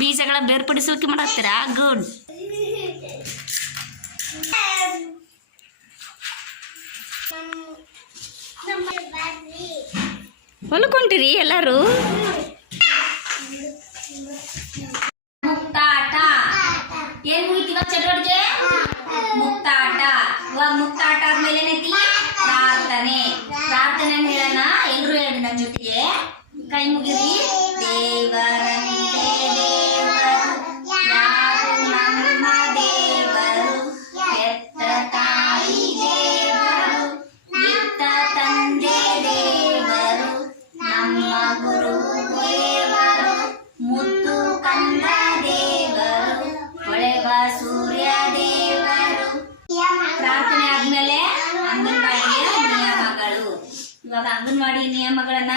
ಬೀಜಗಳ ಬೇರ್ಪಡಿಸುವಿಕೆ ಮಾಡತ್ತೀರಾ? ಗುಡ್. ಹೊಲ್ಕೊಂಡಿರಿ ಎಲ್ಲರೂ? ಮುಕ್ತಾಟ. ಏನ್ ಮುಗಿತು ಇವಾಗ ಚಟುವಟಿಕೆ? ಮುಕ್ತಾಟ. ಇವಾಗ ಮುಕ್ತಾಟ ಆದ್ಮೇಲೆ ಏನೈತಿ? ಪ್ರಾರ್ಥನೆ. ಪ್ರಾರ್ಥನೆ ಹೇಳೋಣ, ಎಲ್ರು ಹೇಳಿ ನನ್ನ ಜೊತೆಗೆ. ಕೈ ಮುಗಿರಿ. ದೇವರಂತೆ ದೇವರು ಯಾರು ನಮ್ಮ ದೇವರು, ಎತ್ತ ತಾಯಿ ದೇವರು, ಇತ್ತ ತಂದೆ ದೇವರು, ನಮ್ಮ ಗುರು ದೇವರು, ಮುತ್ತು ಕಂದ ದೇವರು, ಹೊಳೆವ ಸೂರ್ಯ ದೇವರು. ಪ್ರಾರ್ಥನೆ ಆದ್ಮೇಲೆ ಅಂಗನವಾಡಿಯ ನಿಯಮಗಳು. ಇವಾಗ ಅಂಗನವಾಡಿ ನಿಯಮಗಳನ್ನ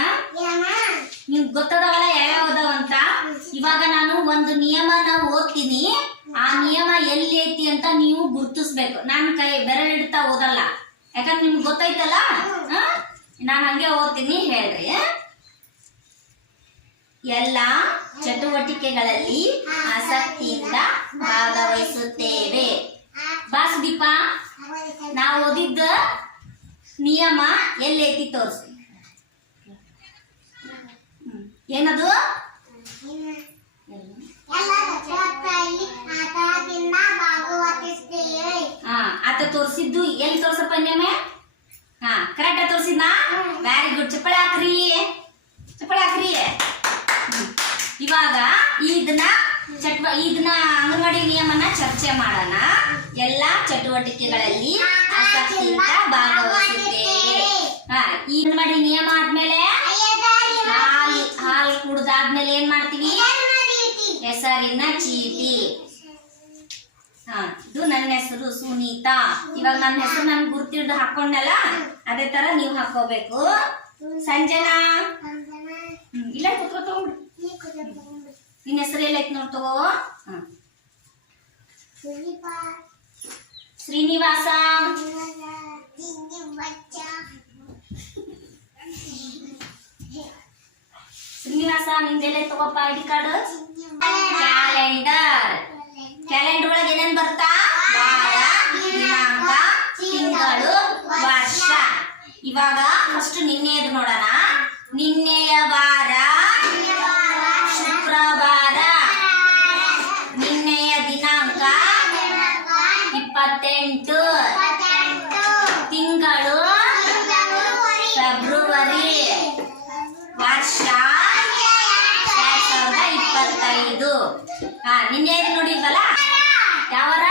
ನಿಮ್ಗೆ ಗೊತ್ತದವಲ್ಲ ಯಾವ್ಯಾವ ಅದಾವಂತ. ಇವಾಗ ನಾನು ಒಂದು ನಿಯಮನ ಓದ್ತೀನಿ, ಆ ನಿಯಮ ಎಲ್ಲಿ ಐತಿ ಅಂತ ನೀವು ಗುರ್ತಿಸ್ಬೇಕು. ನಾನು ಕೈ ಬೆರಳಿಡ್ತಾ ಓದಲ್ಲ, ಯಾಕಂದ್ರೆ ನಿಮ್ಗೆ ಗೊತ್ತೈತಲ್ಲ. ನಾನು ಹಂಗೆ ಓದ್ತೀನಿ, ಹೇಳ್ರಿ. ಎಲ್ಲ ಚಟುವಟಿಕೆಗಳಲ್ಲಿ ಆಸಕ್ತಿಯಿಂದ ಭಾಗವಹಿಸುತ್ತೇವೆ. ಬಾಸುದೀಪ, ನಾವು ಓದಿದ್ದ ನಿಯಮ ಎಲ್ಲೈತಿ ತೋರಿಸಿ. ಏನದು? ಆತ ತೋರಿಸಿದ್ದು ಎಲ್ಲಿ ತೋರ್ಸಪ್ಪ ನಿಯಮ? ಕರೆಕ್ಟ್ ತೋರಿಸಿದ್ನಾ? Very good. ಚಪ್ಪಳೆ ಹಾಕ್ರಿ, ಚಪ್ಪಳೆ ಹಾಕ್ರಿ. ಇವಾಗ ಇದನ್ನ ಅಂಗನವಾಡಿ ನಿಯಮನ ಚರ್ಚೆ ಮಾಡೋಣ. ಎಲ್ಲಾ ಚಟುವಟಿಕೆಗಳಲ್ಲಿ ಆಸಕ್ತಿಯಿಂದ ಭಾಗವಹಿಸುತ್ತೇವೆ. ಈ ಅಂಗನವಾಡಿ ನಿಯಮ ಆದ್ಮೇಲೆ ಹಾಲು ಕುಡ್ದಾದ್ಮೇಲೆ ಏನ್ ಮಾಡ್ತೀವಿ? ಹೆಸರಿನ ಚೀಟಿ. ಇದು ನನ್ನ ಹೆಸರು ಸುನೀತಾ. ಇವಾಗ ನನ್ನ ಹೆಸರು ನನ್ ಗುರ್ತಿಡ್ದು ಹಾಕೊಂಡಲ್ಲ, ಅದೇ ತರ ನೀವು ಹಾಕೋಬೇಕು. ಸಂಜನಾ, ಇಲ್ಲ ಕುತ್ಕೋ. ನಿನ್ನ ಹೆಸರು ಎಲ್ಲೈತಿ ನೋಡ್ತೋ. ಶ್ರೀನಿವಾಸ, ಶ್ರೀನಿವಾಸ ನಿಂದೆಲ್ಲ ತಗೋಪ್ಪ ಐಡಿ ಕಾರ್ಡ್. ಕ್ಯಾಲೆಂಡರ್. ಕ್ಯಾಲೆಂಡರ್ ಒಳಗೆ ಏನೇನ್ ಬರ್ತಾ? ವಾರ, ದಿನಾಂಕ, ತಿಂಗಳು, ವರ್ಷ. ಇವಾಗ ಫಸ್ಟ್ ನಿನ್ನೆಯದು ನೋಡೋಣ. ನಿನ್ನೆಯ ವಾರ ಶುಕ್ರವಾರ. ನಿನ್ನೆಯ ದಿನಾಂಕ 28. ತಿಂಗಳು ಫೆಬ್ರವರಿ. ವರ್ಷ 2025. ನಿನ್ನೆ ನೋಡಿದ್ವಲ್ಲ, ಯಾವಾರ?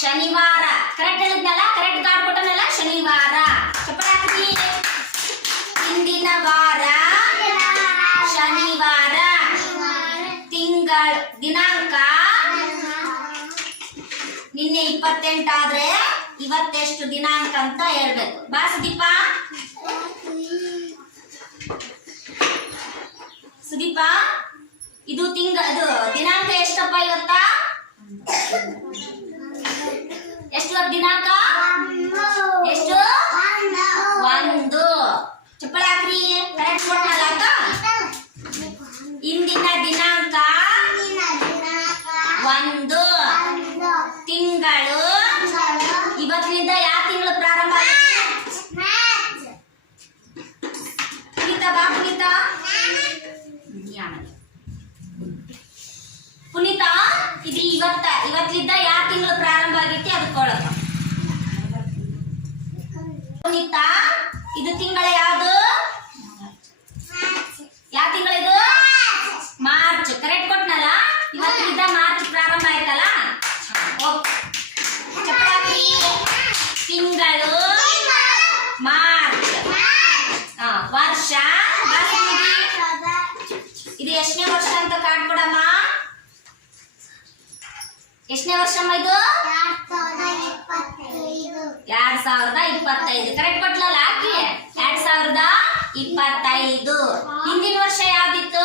ಶನಿವಾರ. ಕರೆಕ್ಟ್ ಹೇಳಿದ್ನಲ್ಲ, ಕರೆಕ್ಟ್ ಕಾರ್ಡ್ ಕೊಟ್ಟನಲ್ಲ, ಶನಿವಾರ. ಚಪ್ಪಲಿ. ಹಿಂದಿನ ವಾರ ಶನಿವಾರ. ತಿಂಗಳ ದಿನಾಂಕ ನಿನ್ನೆ 28 ಆದ್ರೆ ಇವತ್ತೆಷ್ಟು ದಿನಾಂಕ ಅಂತ ಹೇಳ್ಬೇಕು. ಬಾ ಸುದೀಪ. ಸುದೀಪ, ಇದು ಇದು ದಿನಾಂಕ ಎಷ್ಟಪ್ಪ ಇವತ್ತ? ಎಷ್ಟು ದಿನಾಂಕ? ಎಷ್ಟು? 1. ಚಪ್ಪಲಿ ಹಾಕ್ರಿ. ಕರೆಕ್ಟ್ ಕೊಟ್ಟಲ್ಲ ಅಕ್ಕ. ಇಂದಿನ ದಿನಾಂಕ 1. ತಿಂಗಳು ಇವತ್ತಿನಿಂದ ಯಾವ ತಿಂಗಳು ಪ್ರಾರಂಭ ಆಗಿದೆ? ಪುನೀತ ಬಾ. ಪುನೀತ, ಇದು ಇವತ್ತಿನಿಂದ ಯಾವ ತಿಂಗಳು ಪ್ರಾರಂಭ ಆಗೈತಿ ಅದಕ್ಕೊಳಕ. ಪುನೀತ, ಇದು ತಿಂಗಳ ಯಾವುದು? ಯಾವ ತಿಂಗಳಿದು? ಮಾರ್ಚ್. ಕರೆಕ್ಟ್ ಕೊಟ್ನಲ್ಲ, ಇವತ್ತಿನಿಂದ ಮಾರ್ಚ್ ಪ್ರಾರಂಭ ಆಯ್ತಲ್ಲ. ಚಪ್ಪಾಳಿ. ತಿಂಗಳು ಮಾರ್ಚ್. ವರ್ಷ. ಇದು ಎಷ್ಟನೇ ವರ್ಷ ಅಂತ ಕಾರ್ಡ್ ಕೊಡಮ್ಮ. ಎಷ್ಟನೇ ವರ್ಷಮ್ಮ ಇದು? 2025. ಕರೆಕ್ಟ್ ಕೊಟ್ಲಲ್ಲ ಆಕಿ. 2025. ಹಿಂದಿನ ವರ್ಷ ಯಾವ್ದಿತ್ತು?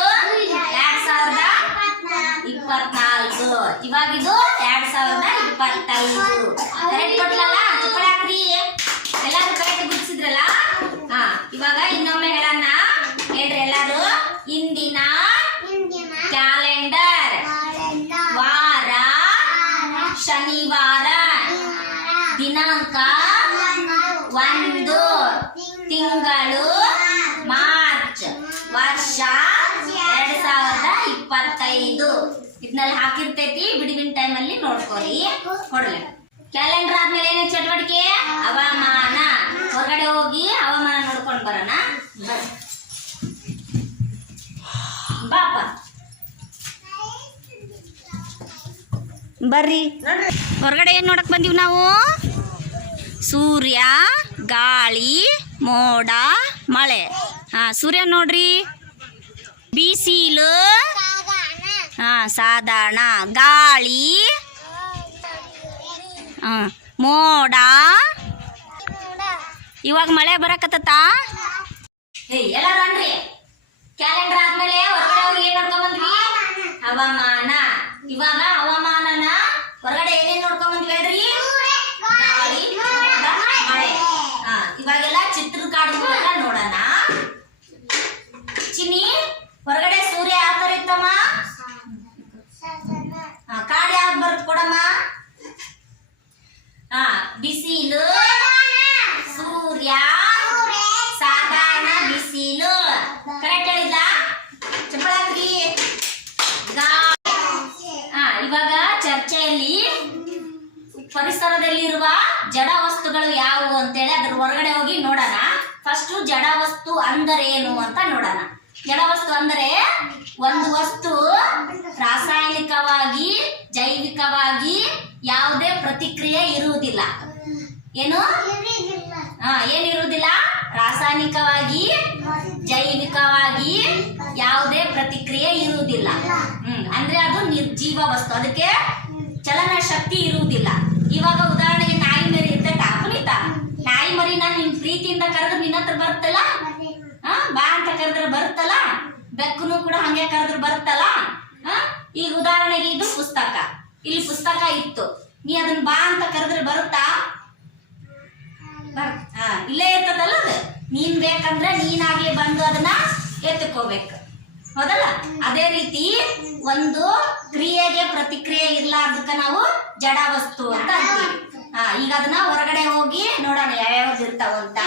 2024. ಇವಾಗಿದು 2025. ಕರೆಕ್ಟ್ ಕೊಟ್ಲಲ್ಲ. ಚಪ್ಪಲಿ ಹಾಕ್ರಿ. ಎಲ್ಲಾರು ಕರೆಕ್ಟ್ ಗುರ್ತಿಸಿದ್ರಲ್ಲ. ಇವಾಗ ಇನ್ನೊಮ್ಮೆ ಹೇಳೋಣ. ಹೇಳ್ರಿ ಎಲ್ಲಾರು. ಇಂದಿನ ಕ್ಯಾಲೆಂಡರ್. ತಿಂಗಳು ಮಾರ್ಚ್, ವರ್ಷ 2025. ಇದನ್ನೆಲ್ಲ ಹಾಕಿರ್ತೈತಿ, ಬಿಡುವಿನ ಟೈಮಲ್ಲಿ ನೋಡ್ಕೊರಿ. ಕೊಡ್ಲಿ. ಕ್ಯಾಲೆಂಡರ್ ಆದ್ಮೇಲೆ ಏನೇ ಚಟುವಟಿಕೆ? ಹವಾಮಾನ. ಹೊರಗಡೆ ಹೋಗಿ ಹವಾಮಾನ ನೋಡ್ಕೊಂಡು ಬರೋಣ. ಬಾಪ ಬರ್ರಿ. ಹೊರಗಡೆ ಏನ್ ನೋಡಕ್ ಬಂದೀವಿ ನಾವು? ಸೂರ್ಯ, ಗಾಳಿ, ಮೋಡ, ಮಳೆ. ಸೂರ್ಯ ನೋಡ್ರಿ, ಬಿಸಿಲು, ಸಾಧಾರಣ, ಗಾಳಿ, ಮೋಡ. ಇವಾಗ ಮಳೆ ಬರಕತ್ತ. ಎಲ್ಲಾರು ಅನ್ರಿ, ಕ್ಯಾಲೆಂಡರ್ ಆದ್ಮೇಲೆ ಹೊರಗಡೆ ಹೋಗಿ ಏನ್ ನೋಡ್ಕೊಂಡ್ ಬಂದ್ವಿ? ಹವಾಮಾನ. ಇವಾಗ ಹವಾಮಾನನ ಹೊರಗಡೆ ಏನೇನ್ ನೋಡ್ಕೊಂಡ್ ಬಂದ್ವಿ ಹೇಳ್ರಿ? ಗಾಳಿ, ಮೋಡ, ಮಳೆ. ಇವಾಗೆಲ್ಲ ಚಿತ್ರದ ಕಾಡು ಮೂಲಕ ನೋಡೋಣ. ಚಿನ್ನಿ, ಹೊರಗಡೆ ಸೂರ್ಯ ಯಾವ ತರ ಇತ್ತಮ್ಮ? ಕಾಡು ಯಾವ್ದು ಬರ್ತ್ ಕೊಡಮ್ಮ? ಬಿಸಿಲು, ಸೂರ್ಯ, ಸಾಧಾರಣ ಬಿಸಿಲು. ಕರೆಕ್ಟ್ ಹೇಳಿದ? ಚಪ್ಪಳಾಕ್ರಿ. ಇವಾಗ ಚರ್ಚೆಯಲ್ಲಿ ಪರಿಸರದಲ್ಲಿರುವ ಜಡ ವಸ್ತುಗಳು ಯಾವುವು ಅಂತೇಳಿ ಅದ್ರ ಹೊರಗಡೆ ಹೋಗಿ ನೋಡೋಣ. ಫಸ್ಟ್ ಜಡ ವಸ್ತು ಅಂದರೆ ಏನು ಅಂತ ನೋಡೋಣ. ಜಡ ವಸ್ತು ಅಂದರೆ ಒಂದು ವಸ್ತು ರಾಸಾಯನಿಕವಾಗಿ, ಜೈವಿಕವಾಗಿ ಯಾವುದೇ ಪ್ರತಿಕ್ರಿಯೆ ಇರುವುದಿಲ್ಲ. ಏನು? ಏನಿರುವುದಿಲ್ಲ? ರಾಸಾಯನಿಕವಾಗಿ, ಜೈವಿಕವಾಗಿ ಯಾವುದೇ ಪ್ರತಿಕ್ರಿಯೆ ಇರುವುದಿಲ್ಲ. ಅಂದ್ರೆ ಅದು ನಿರ್ಜೀವ ವಸ್ತು, ಅದಕ್ಕೆ ಚಲನ ಶಕ್ತಿ ಇರುವುದಿಲ್ಲ. ಇವಾಗ ಉದಾಹರಣೆಗೆ ನಾಯಿ ಮರಿ ಇರ್ತೈತ, ಪುನೀತ ನಾಯಿ ಮರಿ ನಾನು ನಿನ್ ಪ್ರೀತಿಯಿಂದ ಕರೆದ್ರೆ ನಿನ್ನ ಹತ್ರ ಬರುತ್ತಲ್ಲ, ಬಾ ಅಂತ ಕರೆದ್ರೆ ಬರುತ್ತಲ್ಲ. ಬೆಕ್ಕನು ಕೂಡ ಹಂಗೆ ಕರೆದ್ರೆ ಬರುತ್ತಲ್ಲ. ಈಗ ಉದಾಹರಣೆಗೆ ಇದು ಪುಸ್ತಕ, ಇಲ್ಲಿ ಪುಸ್ತಕ ಇತ್ತು, ನೀ ಅದನ್ನ ಬಾ ಅಂತ ಕರೆದ್ರೆ ಬರುತ್ತಾ? ಇಲ್ಲೇ ಇರ್ತದಲ್ಲ ಅದು. ನೀನ್ ಬೇಕಂದ್ರೆ ನೀನಾಗ್ಲಿ ಬಂದು ಅದನ್ನ ಎತ್ತುಕೋಬೇಕು, ಹೌದಲ್ಲ? ಅದೇ ರೀತಿ ಒಂದು ಕ್ರಿಯೆಗೆ ಪ್ರತಿಕ್ರಿಯೆ ಇರ್ಲಾರ್ದಕ್ಕ ನಾವು ಜಡ ವಸ್ತು ಅಂತ ಅಂತೀವಿ. ಈಗ ಅದನ್ನ ಹೊರಗಡೆ ಹೋಗಿ ನೋಡೋಣ ಯಾವ್ಯಾವ್ದು ಇರ್ತಾವ ಅಂತ.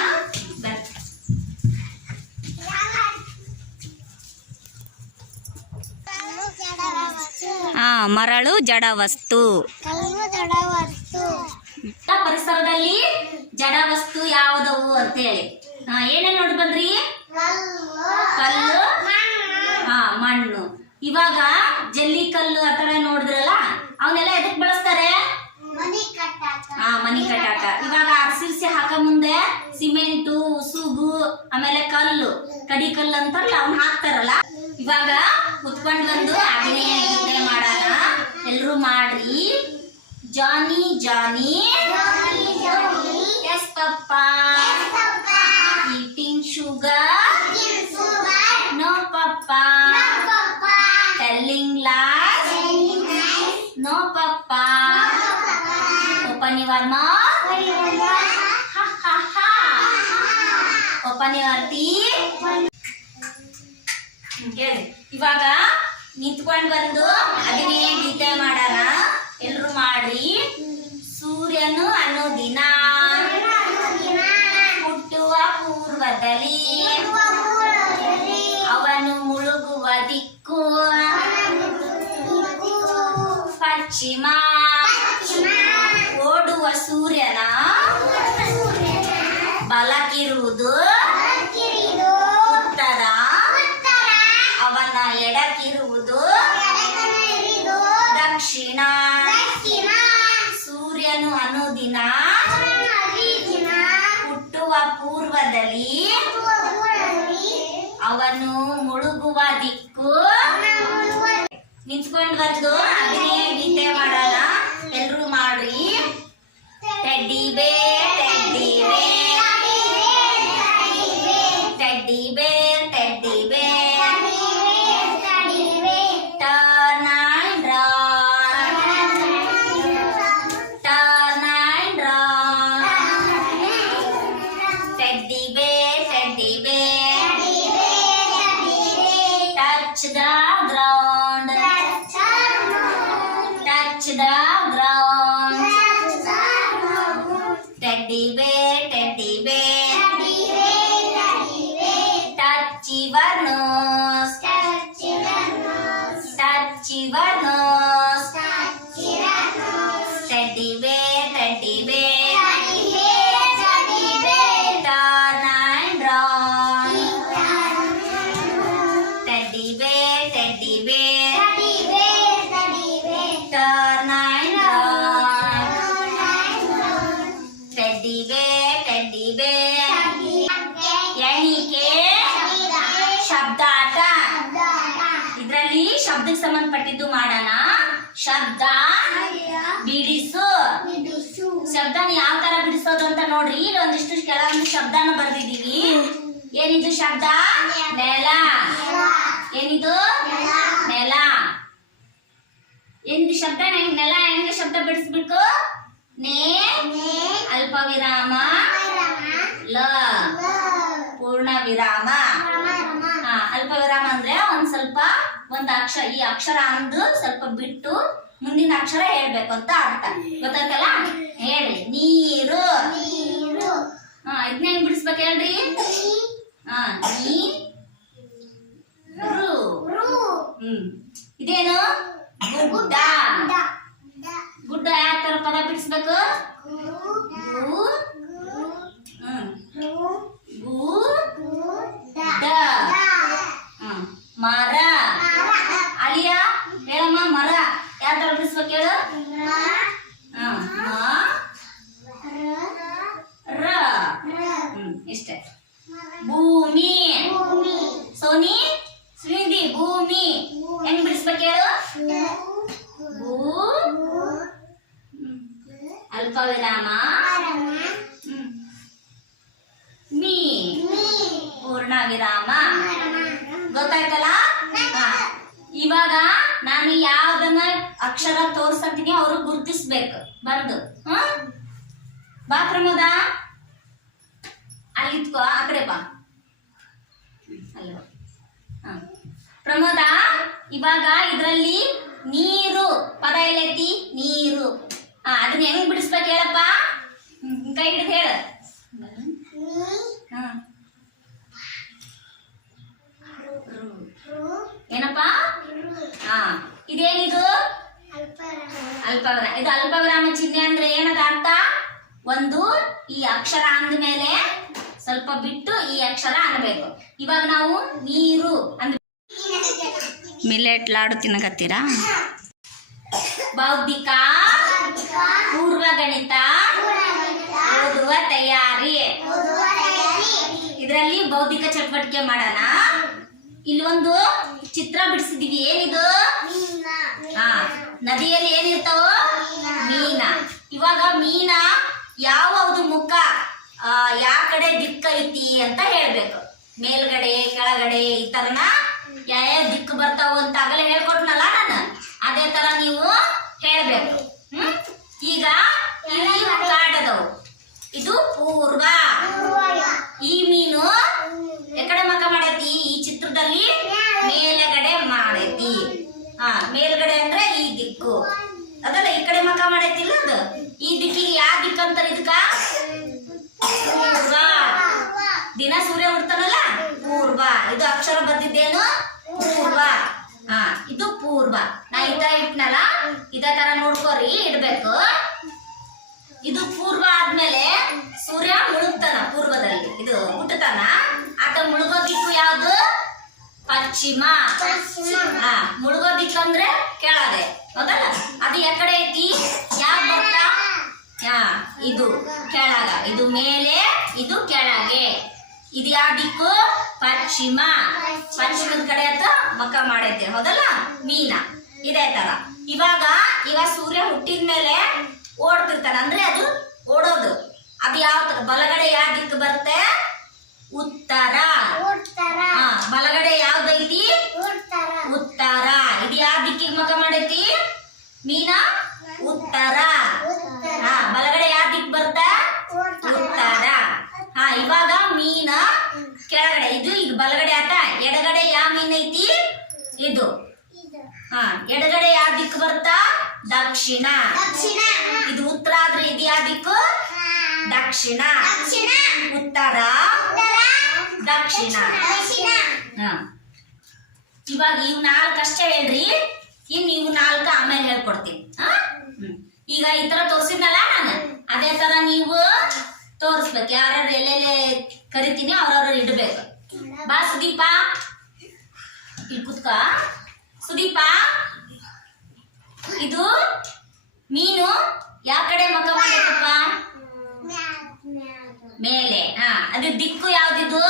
ಮರಳು ಜಡ ವಸ್ತು. ಪರಿಸರದಲ್ಲಿ ಜಡ ವಸ್ತು ಯಾವುದವು ಅಂತೇಳಿ ಏನೇನ್ ನೋಡಿ ಬಂದ್ರಿ? ಕಲ್ಲು, ಮಣ್ಣು. ಇವಾಗ ಜಲ್ಲಿ ಕಲ್ಲು ಆತರ ನೋಡಿದ್ರಲ್ಲ, ಅವನ್ನೆಲ್ಲ ಎದಕ್ ಬಳಸ್ತಾರೆ? ಮನಿ ಕಟ್ಟಾಕ. ಇವಾಗ RCC ಹಾಕ ಮುಂದೆ ಸಿಮೆಂಟು, ಉಸುಗು, ಆಮೇಲೆ ಕಲ್ಲು, ಕಡಿ ಕಲ್ಲು ಅಂತಾರಲ್ಲ ಅವ್ನ ಹಾಕ್ತಾರಲ್ಲ. ಇವಾಗ ಕುತ್ಕೊಂಡ್ ಬಂದು ಅಭಿನಯ ಗೀತೆ ಮಾಡೋಣ. ಎಲ್ರು ಮಾಡ್ರಿ. Johnny Johnny, yes papa, eating sugar, no papa, telling lies, no papa, open your mouth, open your teeth. ಇವಾಗ ನಿಂತ್ಕೊಂಡು ಬಂದು ಅಭಿನಯ ಗೀತೆ ಮಾಡೋಣ. ಎಲ್ರು ಮಾಡಿ. ಸೂರ್ಯನು ಅನುದಿನ ಹುಟ್ಟುವ ಪೂರ್ವದಲ್ಲಿ ಅವನು ಮುಳುಗುವ ದಿಕ್ಕು ಪಶ್ಚಿಮ. ಓಡುವ ಸೂರ್ಯನ ಬಲಕ್ಕಿರುವುದು ಉತ್ತರ, ಅವನ ಎಡಕ್ಕಿರುವುದು ದಕ್ಷಿಣ. ಸೂರ್ಯನು ಅನುದಿನ ಹುಟ್ಟುವ ಪೂರ್ವದಲ್ಲಿ ಅವನು ಮುಳುಗುವ ದಿಕ್ಕು. ನಿಂತ್ಕೊಂಡು ಬಂದು ಅಭಿನಯ ಗೀತೆ ಮಾಡೋಣ. ಎಲ್ರು ಮಾಡ್ರಿ. ಟೆಡ್ಡಿ ಬೇರ್, ಟೆಡ್ಡಿ ಬೇರ್, ಟೆಡ್ಡಿ ಬೇರ್, ಟೆಡ್ಡಿ ಬೇರ್, turn and run, turn and run, teddy bear, touch the ground, touch the ground, teddy bear, ಸಂಬಂಧಪಟ್ಟಿದ್ದು ಮಾಡೋಣ. ಶಬ್ದ ಬಿಡಿಸು. ಶಬ್ದನ ಯಾವ ತರ ಬಿಡಿಸೋದು ಅಂತ ನೋಡ್ರಿ. ಇಲ್ಲಿ ಒಂದಿಷ್ಟು ಕೆಲವೊಂದು ಶಬ್ದನ ಬರ್ದಿದೀವಿ. ಏನಿದು ಶಬ್ದ? ನೆಲ. ಏನಿದು? ನೆಲ. ಏನಿದು ಶಬ್ದ? ನೆಲ ಹೆಂಗೆ ಶಬ್ದ ಬಿಡಿಸ್ಬೇಕು? ನೇ ಅಲ್ಪ ವಿರಾಮ ಲ ಪೂರ್ಣ ವಿರಾಮ. ಅಲ್ಪ ವಿರಾಮ ಅಂದ್ರೆ ಒಂದ್ ಅಕ್ಷರ, ಈ ಅಕ್ಷರ ಅಂದು ಸ್ವಲ್ಪ ಬಿಟ್ಟು ಮುಂದಿನ ಅಕ್ಷರ ಹೇಳ್ಬೇಕು ಅಂತ ಅರ್ಥ. ಗೊತ್ತಾಯ್ತಲ್ಲ? ಹೇಳಿ. ನೀರು. ಇದನ್ನ ಹೆಂಗ್ ಬಿಡಿಸ್ಬೇಕು ಹೇಳ್ರಿ? ಇದೇನು? ಗುಡ್ಡ. ಗುಡ್ಡ ಯಾವ ತರ ಪದ ಬಿಡಿಸ್ಬೇಕು? ಮರ. ಅಲಿಯ ಹೇಳಮ್ಮ, ಮರ ಯಾವ ತರ ಬಿಡಿಸ್ಬೇಕು ಹೇಳು? ಇಷ್ಟೇ. ಭೂಮಿ. ಸೋನಿ ಸ್ವಿದಿ ಭೂಮಿ ಹೆಂಗ್ ಬಿಡಿಸ್ಬೇಕು ಹೇಳು? ಅಲ್ಪ ವಿರಾಮ ಮೀ ಪೂರ್ಣ ವಿರಾಮ. ಗೊತ್ತಾಯ್ತಲ್ಲ? ಇವಾಗ ನಾನು ಯಾವ್ದನ್ನ ಅಕ್ಷರ ತೋರ್ಸಂತೀನಿ ಅವರು ಗುರುತಿಸ್ಬೇಕು ಬಂದು. ಬಾ ಪ್ರಮೋದ, ಅಲ್ಲಿ ಇತ್ಕೋ, ಆ ಕಡೆ ಬಾ. ಅಲ್ಲ ಪ್ರಮೋದ, ಇವಾಗ ಇದ್ರಲ್ಲಿ ನೀರು ಪದ ಎಲ್ಲೈತಿ? ನೀರು. ಅದನ್ನ ಹೆಂಗ್ ಬಿಡಿಸ್ಬೇಕು ಹೇಳಪ್ಪ? ಕೈ ಹಿಡಿದು ಹೇಳ. ಏನಪ್ಪ? ಇದೇನಿದು? ಅಲ್ಪವಿರಾಮ. ಇದು ಅಲ್ಪವಿರಾಮ ಚಿಹ್ನೆ ಅಂದ್ರೆ ಏನದ ಅರ್ಥ? ಒಂದು ಈ ಅಕ್ಷರ ಅಂದ್ಮೇಲೆ ಸ್ವಲ್ಪ ಬಿಟ್ಟು ಈ ಅಕ್ಷರ ಅನ್ಬೇಕು. ಇವಾಗ ನಾವು ನೀರು ಅಂದ್ ಮಿಲೆಟ್ ಲಾಡು ತಿನ್ನಕತ್ತೀರಾ? ಬೌದ್ಧಿಕ ಪೂರ್ವಗಣಿತ ಓದುವ ತಯಾರಿ. ಇದರಲ್ಲಿ ಬೌದ್ಧಿಕ ಚಟುವಟಿಕೆ ಮಾಡೋಣ. ಇಲ್ಲೊಂದು ಚಿತ್ರ ಬಿಡಿಸಿದೀವಿ. ಏನಿದು? ನದಿಯಲ್ಲಿ ಏನಿರ್ತಾವ? ಮೀನ. ಇವಾಗ ಮೀನ ಯಾವುದು ಮುಖ, ಯಾವ ಕಡೆ ದಿಕ್ಕೈತಿ ಅಂತ ಹೇಳ್ಬೇಕು. ಮೇಲ್ಗಡೆ ಕೆಳಗಡೆ ಈ ತರನ ಯಾವ ದಿಕ್ಕು ಬರ್ತಾವ ಅಂತ ಆಗಲೇ ಹೇಳ್ಕೊಟ್ನಲ್ಲ ನಾನು. ಅದೇ ತರ ನೀವು ಹೇಳ್ಬೇಕು. ಈಗ ಇಲ್ಲಿ ಕಾಟದವು. ಇದು ಪೂರ್ವ. ಈ ಮೀನು ಎಕಡೆ ಮಕ ಮಾಡೈತಿ? ಈ ಚಿತ್ರದಲ್ಲಿ ಮೇಲ್ಗಡೆ ಮಾಡೈತಿ. ಮೇಲ್ಗಡೆ ಅಂದ್ರೆ ಈ ದಿಕ್ಕು ಅದಲ್ಲ, ಈ ಕಡೆ ಮಕ ಮಾಡೈತಿಲ್ಲ ಅದು. ಈ ದಿಕ್ಕಿಗೆ ಯಾವ ದಿಕ್ಕು ಅಂತಾರೆ? ಇದಕ್ಕ ಪೂರ್ವ. ದಿನ ಸೂರ್ಯ ಹುಡ್ತಾನಲ್ಲ, ಪೂರ್ವ. ಇದು ಅಕ್ಷರ ಬಂದಿದ್ದೇನು? ಪೂರ್ವ. ಇದು ಪೂರ್ವ. ನಾ ಇದ ಇಟ್ನಲ್ಲ, ಇದೇ ತರ ನೋಡ್ಕೋರಿ ಇಡ್ಬೇಕು. ಇದು ಪೂರ್ವ ಆದ್ಮೇಲೆ ಸೂರ್ಯ ಮುಳುಗ್ತಾನ ಪೂರ್ವದಲ್ಲಿ. ಇದು ಹುಟ್ಟತಾನ. ಆತ ಮುಳುಗೋ ದಿಕ್ಕು ಯಾವ್ದು? ಪಶ್ಚಿಮ. ಮುಳುಗೋ ದಿಕ್ಕು ಅಂದ್ರೆ ಕೆಳಗೆ, ಹೌದಲ್ಲ? ಅದು ಎಕಡೆ ಐತಿ? ಯಾಕೆ ಬರ್ತಾ? ಇದು ಕೆಳಗ, ಇದು ಮೇಲೆ, ಇದು ಕೆಳಗೆ. ಇದು ಯಾವ ದಿಕ್ಕು? ಪಶ್ಚಿಮ. ಪಶ್ಚಿಮದ ಕಡೆ ಅಂತ ಮಕ ಮಾಡೈತಿ, ಹೌದಲ್ಲ? ಮೀನ. ಇದೇ ತರ. ಇವಾಗ ಸೂರ್ಯ ಹುಟ್ಟಿದ್ಮೇಲೆ ಓಡ್ತಿರ್ತಾನ ಅಂದ್ರೆ ಅದು ಓಡೋದು. ಅದು ಯಾವ ತರ? ಬಲಗಡೆ ಯಾವ ದಿಕ್ಕು ಬರುತ್ತೆ? ಉತ್ತರ. ಬಲಗಡೆ ಯಾವ್ದೈತಿ? ಉತ್ತರ. ಇದು ಯಾವ ದಿಕ್ಕಿಗೆ ಮಕ ಮಾಡೈತಿ? ಮೀನ ಉತ್ತರ. ಬಲಗಡೆ ಯಾವ ದಿಕ್ಕು ಬರುತ್ತೆ? ಉತ್ತರ. ಇವಾಗ ಮೀನ ಕೆಳಗಡೆ. ಇದು ಬಲಗಡೆ ಆತ. ಎಡಗಡೆ ಯಾವ ಮೀನ್ ಐತಿ? ಇದು. ಎಡಗಡೆ ಯಾವ ದಿಕ್ಕು ಬರುತ್ತಾ? ದಕ್ಷಿಣ. ಇದು ಉತ್ತರ ಆದ್ರೆ ಇದು ಯಾವ ದಿಕ್ಕು? ದಕ್ಷಿಣ. ಉತ್ತರ, ದಕ್ಷಿಣ. ಇವಾಗ ಇವ್ 4 ಅಷ್ಟೇ ಹೇಳ್ರಿ. ಇನ್ನು ಇವು 4 ಆಮೇಲೆ ಹೇಳ್ಕೊಡ್ತೀನಿ. ಈಗ ಈ ತರ ತೋರ್ಸಿದ್ನಲ್ಲ ನಾನು, ಅದೇ ತರ ನೀವು ತೋರಿಸ್ಬೇಕು. ಯಾರ್ಯಾರು ಎಲ್ಲೆಲ್ಲೇ ಕರಿತೀನಿ ಅವ್ರವ್ರು ಇಡ್ಬೇಕು. ಬಾ ಸುದೀಪ, ಇಲ್ಲಿ ಕುತ್ಕ. ಸುದೀಪ, ಇದು ಮೀನು ಯಾವ ಕಡೆ ಮಕ ಮಾಡಬೇಕಪ್ಪ? ಮೇಲೆ. ಅದು ದಿಕ್ಕು ಯಾವ್ದಿದು?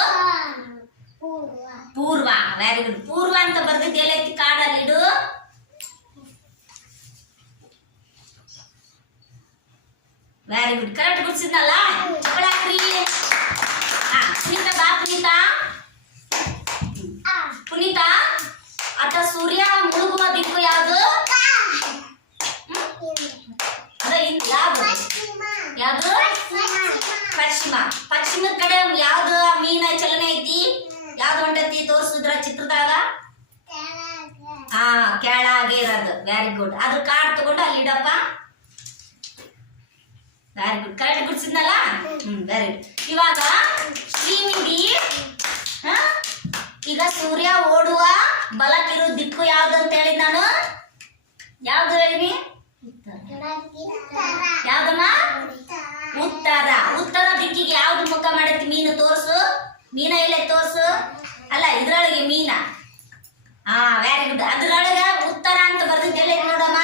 ಪೂರ್ವ. Very good. ಪೂರ್ವ ಅಂತ ಬರ್ದಿದ್ದು ಎಲ್ಲೈತಿ? ಕಾಡಲ್ಲಿ ಇಡು. ವೆರಿ ಗುಡ್ ಕರೆಕ್ಟ್ ಗುಡ್ಸಿದ್ನಲ್ಲ ಚಪ್ಪಳಾಕ್ರಿ ಪುನೀತ ಬಾ ಪುನೀತ ಆತ ಸೂರ್ಯ ಮುಳುಗುವ ದಿಕ್ಕು ಯಾವುದು ಅದ ಯಾವುದು ಪಶ್ಚಿಮ ಪಶ್ಚಿಮದ ಕಡೆ ಯಾವ್ದು ಮೀನ ಚಲನೆ ಐತಿ ಯಾವ್ದು ಹೊಂಟೈತಿ ತೋರಿಸಿದ್ರ ಚಿತ್ರದಾಗ ಕೆಳಗೆ ಇರೋದು ವೆರಿ ಗುಡ್ ಅದು ಕಾರ್ಡ್ ತಗೊಂಡು ಅಲ್ಲಿ ಇಡಪ್ಪ ವೆರಿ ಗುಡ್ ಕರೆಕ್ಟ್ ಗುಡ್ಸಿದ್ನಲ್ಲ ವೆರಿ ಗುಡ್ ಇವಾಗ ಶ್ರೀನಿಧಿ ಈಗ ಸೂರ್ಯ ಓಡುವ ಬಲಕ್ಕಿರೋ ದಿಕ್ಕು ಯಾವ್ದು ಅಂತ ಹೇಳಿದ್ ನಾನು ಯಾವ್ದು ಹೇಳಿನಿ ಯಾವ್ದಮ್ಮ ಉತ್ತರ ಉತ್ತರ ದಿಕ್ಕಿಗೆ ಯಾವ್ದು ಮುಖ ಮಾಡೈತಿ ಮೀನು ತೋರ್ಸು ಮೀನ ಇಲ್ಲೇ ತೋರ್ಸು ಅಲ್ಲ ಇದ್ರೊಳಗೆ ಮೀನ ವೆರಿ ಗುಡ್ ಅದ್ರೊಳಗ ಉತ್ತರ ಅಂತ ಬರ್ದಿದ್ದು ಎಲ್ಲ ನೋಡಮ್ಮ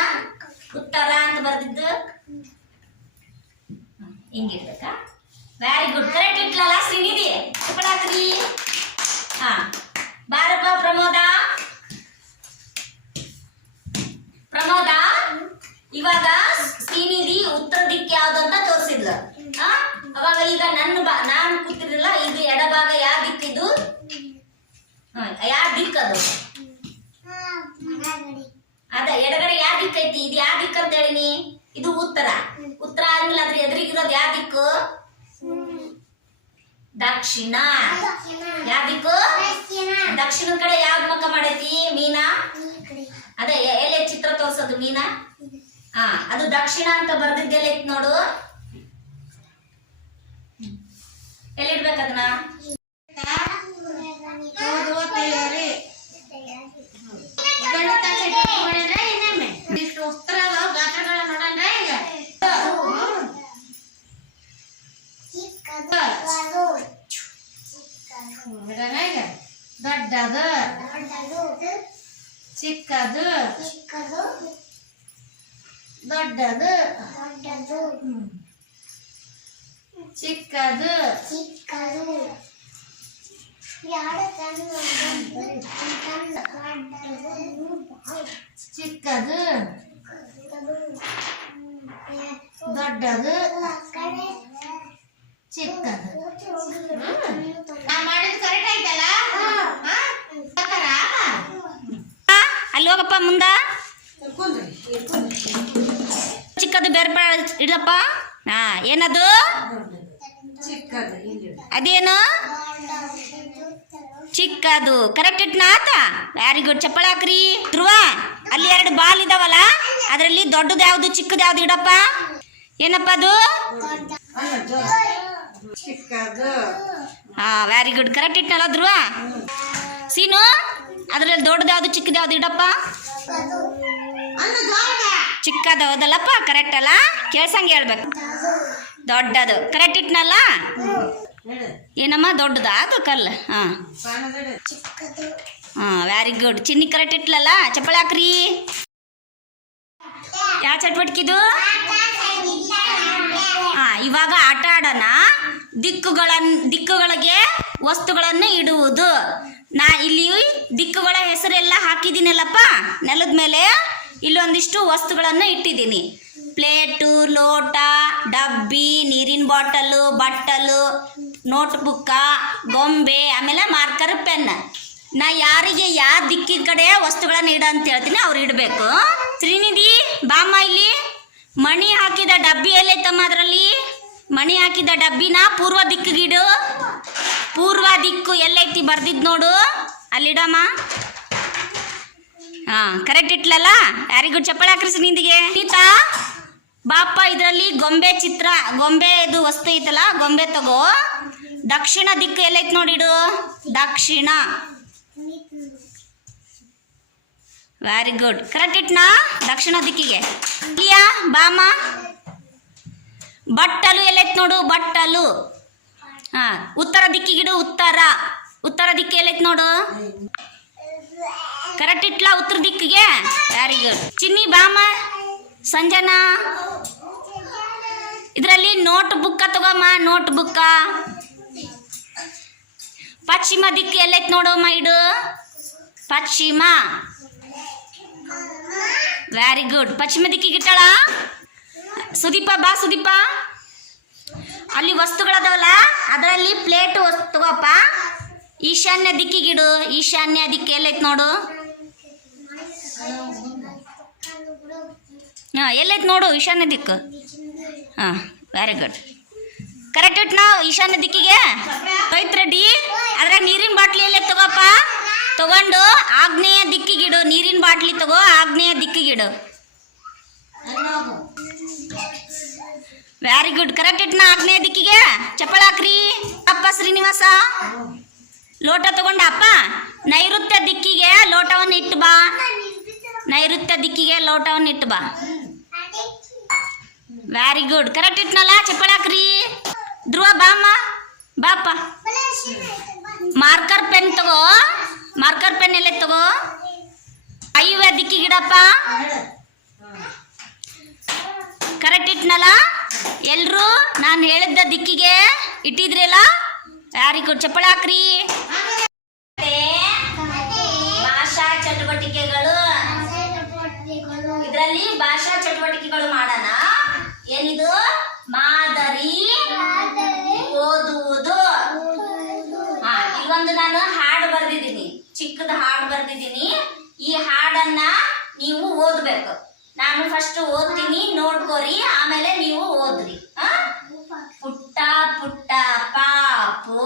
ಉತ್ತರ ಅಂತ ಬರ್ದಿದ್ದು ಹಿಂಗಿರ್ಬೇಕಾ ವೆರಿ ಗುಡ್ ಕರೆಕ್ಟ್ ಇಟ್ಲಲ್ಲ ಶ್ರೀನಿಧಿ ಚಪ್ಪಳಾಕ್ರಿ ಬಾರಪ್ಪ ಪ್ರಮೋದ ಇವಾಗ ಶ್ರೀನಿಧಿ ಉತ್ತರ ದಿಕ್ಕು ಯಾವ್ದು ಅಂತ ತೋರಿಸಿದ್ಲು ಅವಾಗ ಈಗ ನಾನು ಕೂತಿರಲಿಲ್ಲ ಇದು ಎಡಭಾಗ ಯಾವ ದಿಕ್ಕಿದು ಯಾವ ದಿಕ್ಕದು ಅದ ಎಡಗಡೆ ಯಾವ ದಿಕ್ಕ ಐತಿ ಇದು ಯಾವ ದಿಕ್ಕ ಅಂತ ಹೇಳಿನಿ ಇದು ಉತ್ತರ ಉತ್ತರ ಆದ್ಮೇಲೆ ಅದ್ರ ಎದುರಿಗಿರೋದು ಯಾವ ದಿಕ್ಕು ದಕ್ಷಿಣ ಯಾವ ದಿಕ್ಕು ದಕ್ಷಿಣದ ಕಡೆ ಯಾವ್ದು ಮುಖ ಮಾಡೈತಿ ಮೀನಾ ಅದೇ ಎಲೆ ಚಿತ್ರ ತೋರ್ಸೋದು ಮೀನಾ ಅದು ದಕ್ಷಿಣ ಅಂತ ಬರ್ದಿದ್ದೆಲ್ಲ ಐತಿ ನೋಡು ಎಲ್ಲಿಡ್ಬೇಕು ಅದನ್ನ ದೊಡ್ಡದು ಚಿಕ್ಕದು ದೊಡ್ಡದು ಚಿಕ್ಕದು ಚಿಕ್ಕದು ದೊಡ್ಡದು ಚಿಕ್ಕದು ಮಾಡಿದ್ ಕರೆಕ್ಟ್ ಆಯ್ತಲ್ಲ ಅಲ್ಲಿ ಹೋಗಪ್ಪ ಮುಂದ ಚಿಕ್ಕದು ಬೇರ್ಪಡ ಇಡಪ್ಪ ಏನದು ಅದೇನು ಚಿಕ್ಕದು ಕರೆಕ್ಟ್ ಇಟ್ನಾ ಆತ ವೆರಿ ಗುಡ್ ಚಪ್ಪಳ ಹಾಕ್ರಿ ಧ್ರುವ ಅಲ್ಲಿ 2 ಬಾಲ್ ಇದಾವಲ್ಲ ಅದರಲ್ಲಿ ದೊಡ್ಡದು ಯಾವ್ದು ಚಿಕ್ಕದು ಯಾವ್ದು ಇಡಪ್ಪ ಏನಪ್ಪ ಅದು ವೆರಿ ಗುಡ್ ಕರೆಕ್ಟ್ ಇಟ್ನಲ್ಲ ಧ್ರುವ ಸೀನು ಅದ್ರಲ್ಲಿ ದೊಡ್ಡದು ಯಾವ್ದು ಚಿಕ್ಕದು ಯಾವ್ದು ಇಡಪ್ಪ ಚಿಕ್ಕದು ಹೌದಲ್ಲಪ್ಪ ಕರೆಕ್ಟ್ ಅಲ್ಲ ಕೇಳ್ಸಂಗೆ ಹೇಳ್ಬೇಕು ದೊಡ್ಡದು ಕರೆಕ್ಟ್ ಇಟ್ನಲ್ಲ ಏನಮ್ಮ ದೊಡ್ಡದ ಅದು ಕಲ್ಲು ವೆರಿ ಗುಡ್ ಚಿನ್ನಿ ಕರೆಕ್ಟ್ ಇಟ್ಲಲ್ಲ ಚಪ್ಪಳ ಹಾಕ್ರಿ ಯಾವ ಚಟುವಟಿಕೆದು ಇವಾಗ ಆಟ ಆಡೋಣ ದಿಕ್ಕುಗಳಿಗೆ ವಸ್ತುಗಳನ್ನು ಇಡುವುದು ನಾ ಇಲ್ಲಿ ದಿಕ್ಕುಗಳ ಹೆಸರೆಲ್ಲ ಹಾಕಿದ್ದೀನಲ್ಲಪ್ಪ ನೆಲದ ಮೇಲೆ ಇಲ್ಲೊಂದಿಷ್ಟು ವಸ್ತುಗಳನ್ನು ಇಟ್ಟಿದ್ದೀನಿ ಪ್ಲೇಟು ಲೋಟ ಡಬ್ಬಿ ನೀರಿನ ಬಾಟಲು ಬಟ್ಟಲು ನೋಟ್ಬುಕ್ಕ ಗೊಂಬೆ ಆಮೇಲೆ ಮಾರ್ಕರ್ ಪೆನ್ ನಾ ಯಾರಿಗೆ ಯಾವ ದಿಕ್ಕಿನ ಕಡೆ ವಸ್ತುಗಳನ್ನು ಇಡ ಅಂತ ಹೇಳ್ತೀನಿ ಅವ್ರು ಇಡಬೇಕು ಶ್ರೀನಿಧಿ ಬಾಮ್ಮ ಇಲ್ಲಿ ಮಣಿ ಹಾಕಿದ ಡಬ್ಬಿ ಎಲ್ಲೈತಮ್ಮ ಅದರಲ್ಲಿ ಮಣಿ ಹಾಕಿದ ಡಬ್ಬಿನ ಪೂರ್ವ ದಿಕ್ಕಿಗಿಡು ಪೂರ್ವ ದಿಕ್ಕು ಎಲ್ಲೈತಿ ಬರ್ದಿದ್ದು ನೋಡು ಅಲ್ಲಿಡಮ್ಮ ಕರೆಕ್ಟ್ ಇಟ್ಲಲ್ಲ ವೆರಿ ಗುಡ್ ಚಪ್ಪಳ ಹಾಕ್ರಿ ಶ್ರೀನಿಧಿಗೆ ಗೀತಾ ಬಾಪ ಇದರಲ್ಲಿ ಗೊಂಬೆದು ವಸ್ತು ಐತಲ್ಲ ಗೊಂಬೆ ತಗೋ ದಕ್ಷಿಣ ದಿಕ್ಕು ಎಲ್ಲೈತಿ ನೋಡಿಡು ದಕ್ಷಿಣ ವೆರಿ ಗುಡ್ ಕರೆಕ್ಟ್ ಇಟ್ನಾ ದಕ್ಷಿಣ ದಿಕ್ಕಿಗೆ ಇಲ್ಲಿಯಾ ಬಾಮ ಬಟ್ಟಲು ಎಲ್ಲೈತಿ ನೋಡು ಬಟ್ಟಲು ಉತ್ತರ ದಿಕ್ಕಿಗಿಡು ಉತ್ತರ ದಿಕ್ಕು ಎಲ್ಲೈತಿ ನೋಡು ಕರೆಕ್ಟ್ ಇಟ್ಲಾ ಉತ್ತರ ದಿಕ್ಕಿಗೆ ವೆರಿ ಗುಡ್ ಚಿನ್ನಿ ಬಾಮ ಸಂಜನಾ ಇದರಲ್ಲಿ ನೋಟ್ ಬುಕ್ಕ ತಗೋಮ್ಮ ನೋಟ್ ಬುಕ್ಕ ಪಶ್ಚಿಮ ದಿಕ್ಕು ಎಲ್ಲೈತಿ ನೋಡಮ್ಮ ಇಡು ಪಶ್ಚಿಮ ವೆರಿ ಗುಡ್ ಪಶ್ಚಿಮ ದಿಕ್ಕಿಗೆ ಇಟ್ಟಳ ಸುದೀಪ ಬಾ ಸುದೀಪ ಅಲ್ಲಿ ವಸ್ತುಗಳದಾವಲ್ಲ ಅದರಲ್ಲಿ ಪ್ಲೇಟ್ ತಗೋಪ್ಪ. ಈಶಾನ್ಯ ದಿಕ್ಕಿಗಿಡು. ಈಶಾನ್ಯ ದಿಕ್ಕು ಎಲ್ಲೈತೆ ನೋಡು. ಹಾಂ ಎಲ್ಲೈತೆ ನೋಡು ಈಶಾನ್ಯ ದಿಕ್ಕು. ಹಾಂ ವೆರಿ ಗುಡ್. ಕರೆಕ್ಟ್ ಇಟ್ಟು ನಾವು ಈಶಾನ್ಯ ದಿಕ್ಕಿಗೆ ಹೋಯ್ತು ರೆಡಿ. ಅದ್ರಾಗ ನೀರಿನ ಬಾಟ್ಲಿ ಎಲ್ಲೇ ತಗೋಪ್ಪ. ತಗೊಂಡು ಆಗ್ನೇಯ ದಿಕ್ಕಿಗಿಡು. ನೀರಿನ ಬಾಟ್ಲಿ ತಗೋ, ಆಗ್ನೇಯ ದಿಕ್ಕಿಗಿಡು. Very good. ಕರೆಕ್ಟ್ ಇಟ್ನ ಆಗ್ನೇಯ ದಿಕ್ಕಿಗೆ. ಚಪ್ಪಳ ಹಾಕ್ರಿ ಅಪ್ಪ ಶ್ರೀನಿವಾಸ. ಲೋಟ ತಗೊಂಡ ಅಪ್ಪ. ನೈಋತ್ಯ ದಿಕ್ಕಿಗೆ ಲೋಟವನ್ನು ಇಟ್ಟು ಬಾ. ನೈಋತ್ಯ ದಿಕ್ಕಿಗೆ ಲೋಟವನ್ನು ಇಟ್ಟು ಬಾ. Very good. ಕರೆಕ್ಟ್ ಇಟ್ನಲ್ಲ. ಚಪ್ಪಳ ಹಾಕ್ರಿ. ಧ್ರುವ ಬಾಮ್ಮ ಬಾಪ. ಮಾರ್ಕರ್ ಪೆನ್ ತಗೋ. ಮಾರ್ಕರ್ ಪೆನ್ ಎಲ್ಲೇ ತಗೋ. ವಾಯುವ್ಯ ದಿಕ್ಕಿಗಿಡಪ್ಪ. ಕರೆಕ್ಟ್ ಇಟ್ನಲ್ಲ. ಎಲ್ರು ನಾನು ಹೇಳಿದ್ದ ದಿಕ್ಕಿಗೆ ಇಟ್ಟಿದ್ರಲ್ಲ. Very good. ಚಪ್ಪಳ ಹಾಕ್ರಿ. ಭಾಷಾ ಚಟುವಟಿಕೆಗಳು. ಇದರಲ್ಲಿ ಭಾಷಾ ಚಟುವಟಿಕೆಗಳು ಮಾಡೋಣ. ಏನಿದು? ಮಾದರಿ ಓದುವುದು. ಇಲ್ಲೊಂದು ನಾನು ಹಾಡು ಬರ್ದಿದ್ದೀನಿ, ಚಿಕ್ಕದ ಹಾಡು ಬರ್ದಿದ್ದೀನಿ. ಈ ಹಾಡನ್ನ ನೀವು ಓದ್ಬೇಕು. ನಾನು ಫಸ್ಟ್ ಓದ್ತೀನಿ, ನೋಡ್ಕೋರಿ, ಆಮೇಲೆ ನೀವು ಓದ್ರಿ. ಪುಟ್ಟ ಪುಟ್ಟ ಪಾಪು,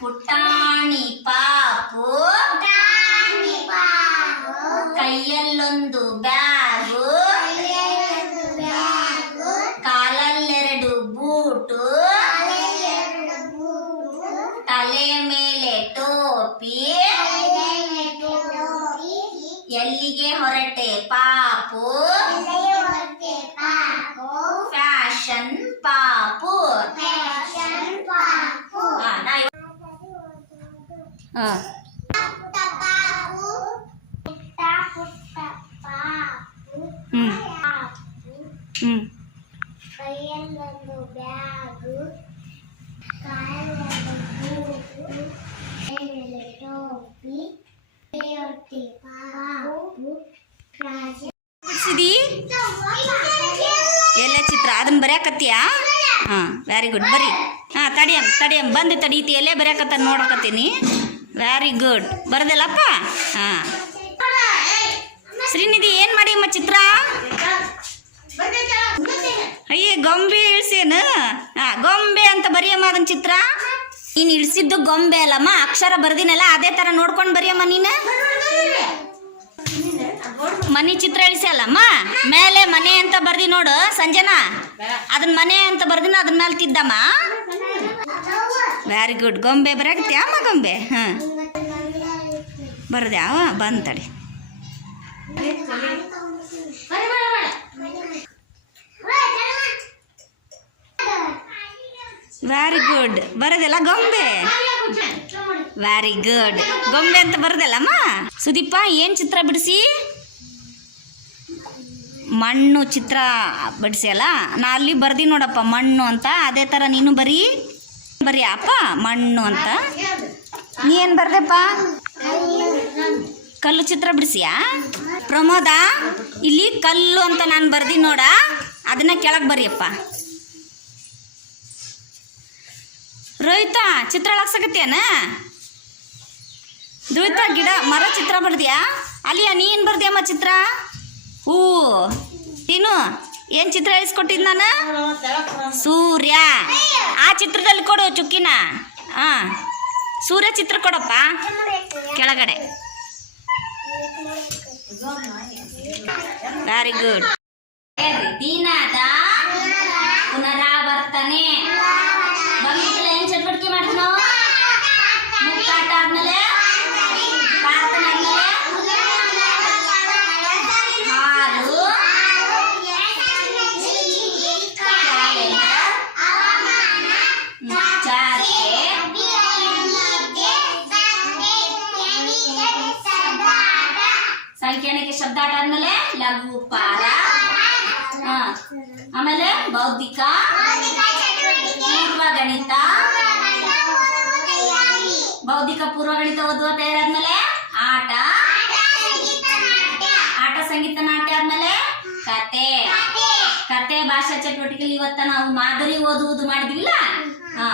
ಪುಟಾಣಿ ಪಾಪು, ಕೈಯಲ್ಲೊಂದು ಬ್ಯಾಗು, ಕಾಲಲ್ಲೆರಡು ಬೂಟು, ತಲೆ ಮೇಲೆ ಟೋಪಿ, ಎಲ್ಲಿಗೆ ಹೊರಟೆ ಪಾಪು, ಫ್ಯಾಷನ್ ಪಾಪು. ಕೈಯಲ್ಲೊಂದು ಬ್ಯಾಗು, ಕಾಲಲ್ಲೊಂದು ಬೂಟು, ಮೇಲೆ ಟೋಪಿ, ಹೊಟ್ಟೆ ಪಾಪು, ಬಿಡಿಸಿದಿ ಎಲ್ಲ ಚಿತ್ರ ಅದನ್ನ ಬರೆಯಕತ್ತೀಯಾ? ಹಾಂ ವೆರಿ ಗುಡ್. ಬರಿ. ಹಾಂ ತಡಿಯಮ್ಮ ಬಂದು ತಡೀತಿ. ಎಲ್ಲೇ ಬರೆಯಕತ್ತ ನೋಡಕತ್ತೀನಿ. Very good. ಬರ್ದಲ್ಲಪ್ಪ. ಹಾಂ ಶ್ರೀನಿಧಿ ಏನು ಮಾಡಿಯಮ್ಮ ಚಿತ್ರ? ಅಯ್ಯೇ ಗೊಂಬೆ ಇಳಿಸೇನು? ಹಾಂ ಗೊಂಬೆ ಅಂತ ಬರಿಯಮ್ಮ ಅದನ್ನ ಚಿತ್ರ. ನೀನು ಇಳಿಸಿದ್ದು ಗೊಂಬೆ ಅಲ್ಲಮ್ಮ, ಅಕ್ಷರ ಬರ್ದಿನಲ್ಲ ಅದೇ ಥರ ನೋಡ್ಕೊಂಡು ಬರಿಯಮ್ಮ ನೀನು. ಮನೆ ಚಿತ್ರ ಇಳಿಸಿ ಅಲ್ಲಮ್ಮ, ಮೇಲೆ ಮನೆ ಅಂತ ಬರ್ದಿ ನೋಡು ಸಂಜನಾ. ಅದನ್ನ ಮನೆ ಅಂತ ಬರ್ದಿನ ಅದನ್ನ ಮೇಲೆ ತಿದ್ದಮ್ಮ. Very good. ಗೊಂಬೆ ಬರಾಕತ್ತೀಯ ಅಮ್ಮ? ಗೊಂಬೆ ಹಾಂ ಬರ್ದ್ಯಾವ? ಬಂತಡಿ. Very good. ಬರೋದಲ್ಲ ಗೊಂಬೆ. Very good. ಗೊಂಬೆ ಅಂತ ಬರೋದಲ್ಲಮ್ಮ. ಸುದೀಪ ಏನು ಚಿತ್ರ ಬಿಡಿಸಿ? ಮಣ್ಣು ಚಿತ್ರ ಬಿಡಿಸಿ ಅಲ್ಲ. ನಾ ಅಲ್ಲಿ ಬರ್ದಿ ನೋಡಪ್ಪ ಮಣ್ಣು ಅಂತ. ಅದೇ ಥರ ನೀನು ಬರೀ ಅಪ್ಪ ಮಣ್ಣು ಅಂತ. ನೀ ಏನು ಬರ್ದೆಪ್ಪ? ಕಲ್ಲು ಚಿತ್ರ ಬಿಡಿಸಿಯಾ? ಪ್ರಮೋದ ಇಲ್ಲಿ ಕಲ್ಲು ಅಂತ ನಾನು ಬರ್ದಿ ನೋಡ, ಅದನ್ನ ಕೆಳಗೆ ಬರಿಯಪ್ಪ. ರೋಹಿತ ಚಿತ್ರ ಹಾಕ್ಸಕತ್ತೇನ? ಧ್ರುವಿತ ಗಿಡ ಮರ ಚಿತ್ರ ಬರ್ದ್ಯಾ? ಅಲ್ಲಿಯ ನೀ ಏನು ಬರ್ದ್ಯಮ್ಮ ಚಿತ್ರ? ಹೂ. ನೀನು ಏನು ಚಿತ್ರ ಇಳಿಸ್ಕೊಟ್ಟಿದ್ದು ನಾನು? ಸೂರ್ಯ. ಆ ಚಿತ್ರದಲ್ಲಿ ಕೊಡು ಚುಕ್ಕಿನ. ಹಾಂ ಸೂರ್ಯ ಚಿತ್ರ ಕೊಡಪ್ಪ ಕೆಳಗಡೆ. Very good. ದಿನದ ಪುನರಾವರ್ತನೆ. ಏನು ಚಟುವಟಿಕೆ ಮಾಡಿದ್ವಿ ನಾವು? ಮುಕ್ಕಾಟ ಆದ್ಮೇಲೆ ಪ್ರಾರ್ಥನೆ ಆದ್ಮೇಲೆ ಹಾಲು, ಚಾರ್ಕೆ, ಸಂಖ್ಯಾಣಿಕೆ ಶಬ್ದಾಟ ಆದ್ಮೇಲೆ ಲಘು ಪಾರ, ಆಮೇಲೆ ಬೌದ್ಧಿಕ, ಪೂರ್ವ ಗಣಿತ, ಬೌದ್ಧಿಕ ಪೂರ್ವ ಗಣಿತ ಓದುವ ತಯಾರಾದ್ಮೇಲೆ ಆಟ, ಆಟ ಸಂಗೀತ ನಾಟ್ಯ ಆದ್ಮೇಲೆ ಕತೆ, ಕತೆ ಭಾಷಾ ಚಟುವಟಿಕೆಯಲ್ಲಿ ಇವತ್ತ ನಾವು ಮಾದರಿ ಓದುವುದು ಮಾಡಿದ್ವಿಲ್ಲ. ಹಾ,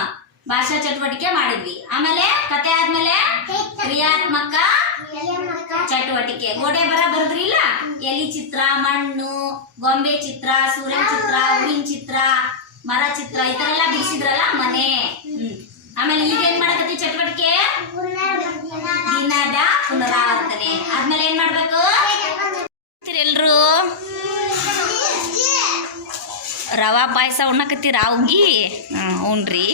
ಭಾಷಾ ಚಟುವಟಿಕೆ ಮಾಡಿದ್ವಿ. ಆಮೇಲೆ ಕತೆ ಆದ್ಮೇಲೆ ಕ್ರಿಯಾತ್ಮಕ ಚಟುವಟಿಕೆ. ಗೋಡೆ ಬರ ಬರದ್ರಿಲ್ಲ, ಎಲಿ ಚಿತ್ರ, ಮಣ್ಣು, ಗೊಂಬೆ ಚಿತ್ರ, ಸೂರ್ಯನ ಚಿತ್ರ, ಹೂವಿನ ಚಿತ್ರ, ಮರ ಚಿತ್ರ, ಈ ತರ ಎಲ್ಲ ಬಿಡಿಸಿದ್ರಲ್ಲ ಮನೆ. ಆಮೇಲೆ ಈಗ ಏನ್ ಮಾಡಕತ್ತಿ ಚಟುವಟಿಕೆ? ದಿನದ ಪುನರಾವರ್ತನೆ. ಆದ್ಮೇಲೆ ಏನ್ ಮಾಡ್ಬೇಕು? ಎಲ್ರು ರವಾ ಪಾಯಸ ಉಣ್ಣಕತ್ತೀರಾ? ಉಗಿ ಉಣ್ರಿ.